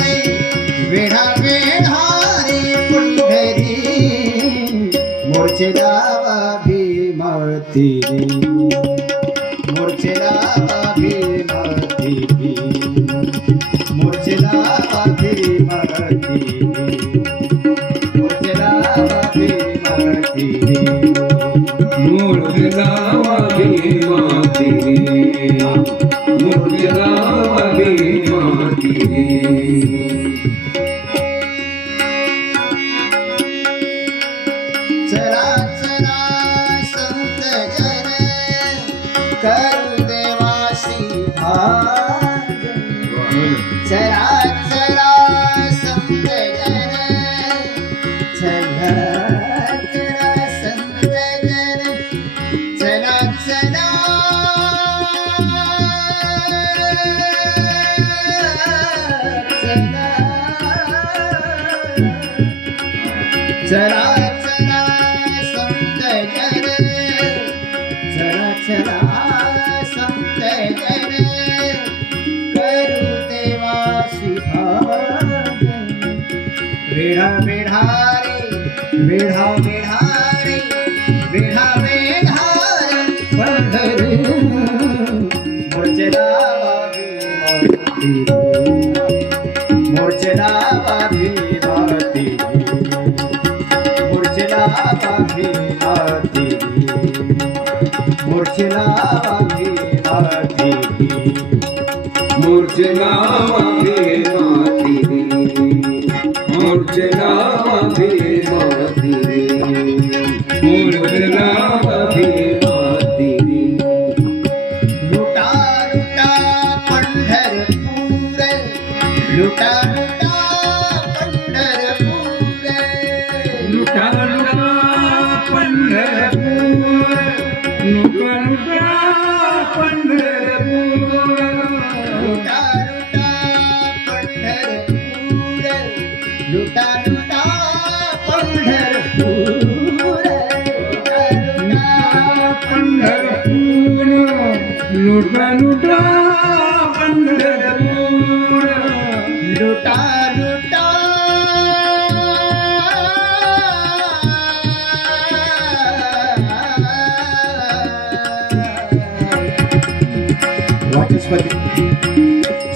रे वेढा वेढा रे पंढरी मोर्चे लावा भीमती मोर्चे लावा भीमती मोर्चे लावा भीमती मोर्चे लावा भीमती मूर्ती लावा भीमती मूर्ती लावा भीमती चला चला संत जन करू देवासी भाग चला चला संत जन चला चला संत जन चला चला चला चला संत जन चला चला संत जन करू देवासी भाग वेढा वेढा रे वेढा वेढा रे वेढा वेढा रे पंढरी मोर्चे लावा भीमती मोर्चे लावा भीमती मोर्चे लावा भीमती मोर्चे लावा भीमती मूर्ती लावा भीमती मूर्ती लावा भीमती मूर्ती लावा भीमती लुटा लुटा पंढरपूर लुटा लुटा पंढरपूर लुटा लुटा पंढरपूर लुटा लुटा पंढरपूर लुटा लुटा पंढरपूर लुटा लुटा पंढरपूर पंढरपूर लुटा लुटा पंढरपूर लुटा लुटा वाचस्पती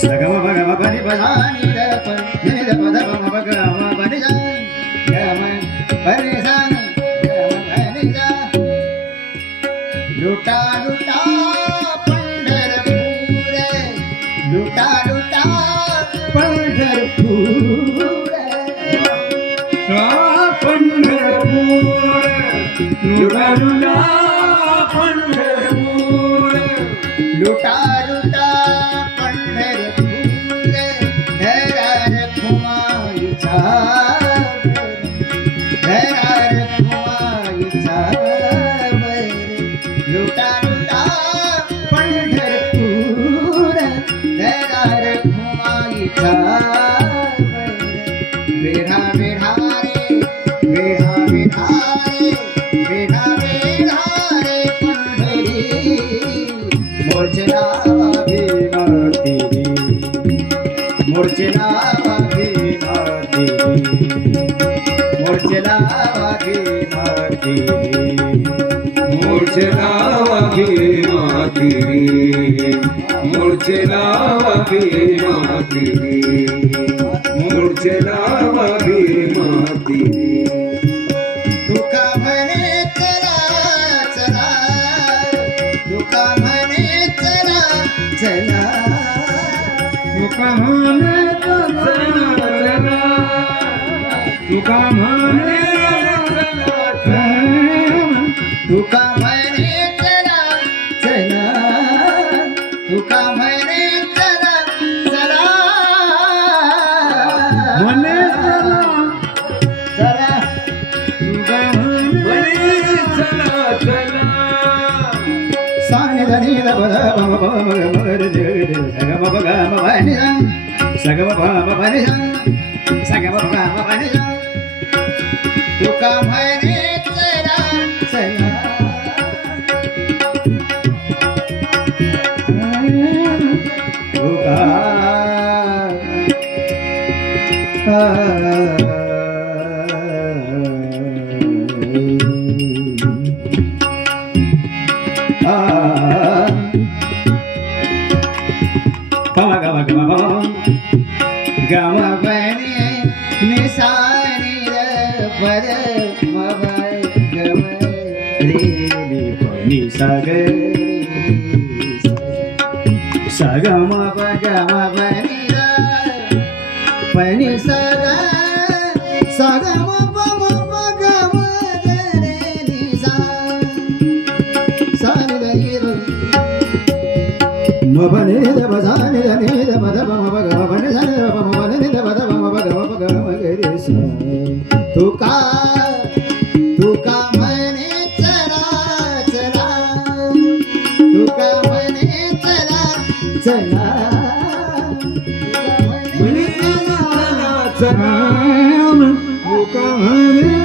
सगम भगम परि पदानि रप निध पद पम भगम परि जा गम परि सा गम परि जा लुटा लुटा पंढरपूर लुटा लुटा पंढरपूर पंढरपूर लुटा लुटा पंढरपूर लुटा लुटा पंढरपूर धरार घुमायचा धरार घुमायचा लुटा लुटा पंढरपूर धरार घुमायचा वेढा वेढा रे वेढा वेढा रे वेढा वेढा रे पंढरी मोर्चे लावा भीमती मोर्चे लावा भीमती मोर्चे लावा भीमती मूर्ती लावा भीमती मूर्ती लावा भीमती मूर्ती लावा भीमती तुका म्हणे चला चला तुका म्हणे चला चला तुका म्हणे चला तुका म्हणे तुका म्हणे चला चला तुका म्हणे चला चला म्हणे चला तुका म्हणे चला चला सानि धनि ध पद पम पम ग म ग रे रे सगम प ग म प नि सगम प म प नि सगम प ग म प नि तुका म्हणे चला चला तुका Sagam pagama pani saga sagam pama pagama ni sa sani dairu mabani da bazani da ni da madaba mabagama pani sani da pama pani da madaba mabagama pagama gari sa tuka mane chara chara tuka mane chara चला म्हणे चला तुका म्हणे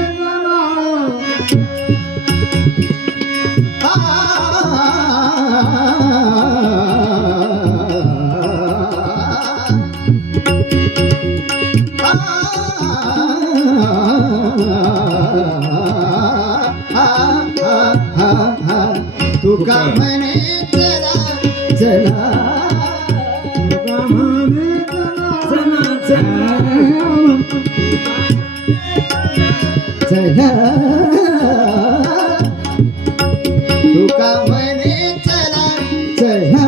तुका म्हणे चला चला चला तुका म्हणे चला चला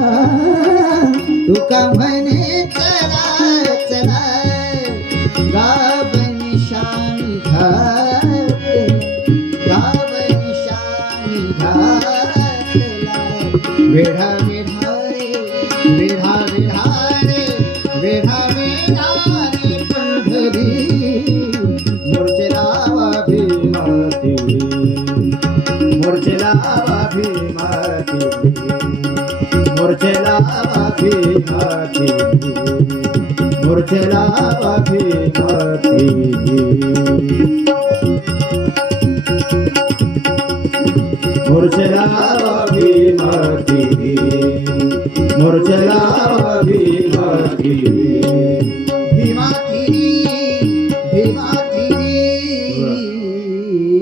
तुका म्हणे चला चला गाव निशाणी घात गाव निशाणी घातला वेढा वेढा रे वेढा वेढा रे वेढा वेढा रे पंढरी मोर्चे लावा भीमाती मोर्चे लावा भीमाती मोर्चे लावा भीमाती मोर्चे लावा भीमाती मोर्चे लावा भीमाती मोर्चे लावा भीमाती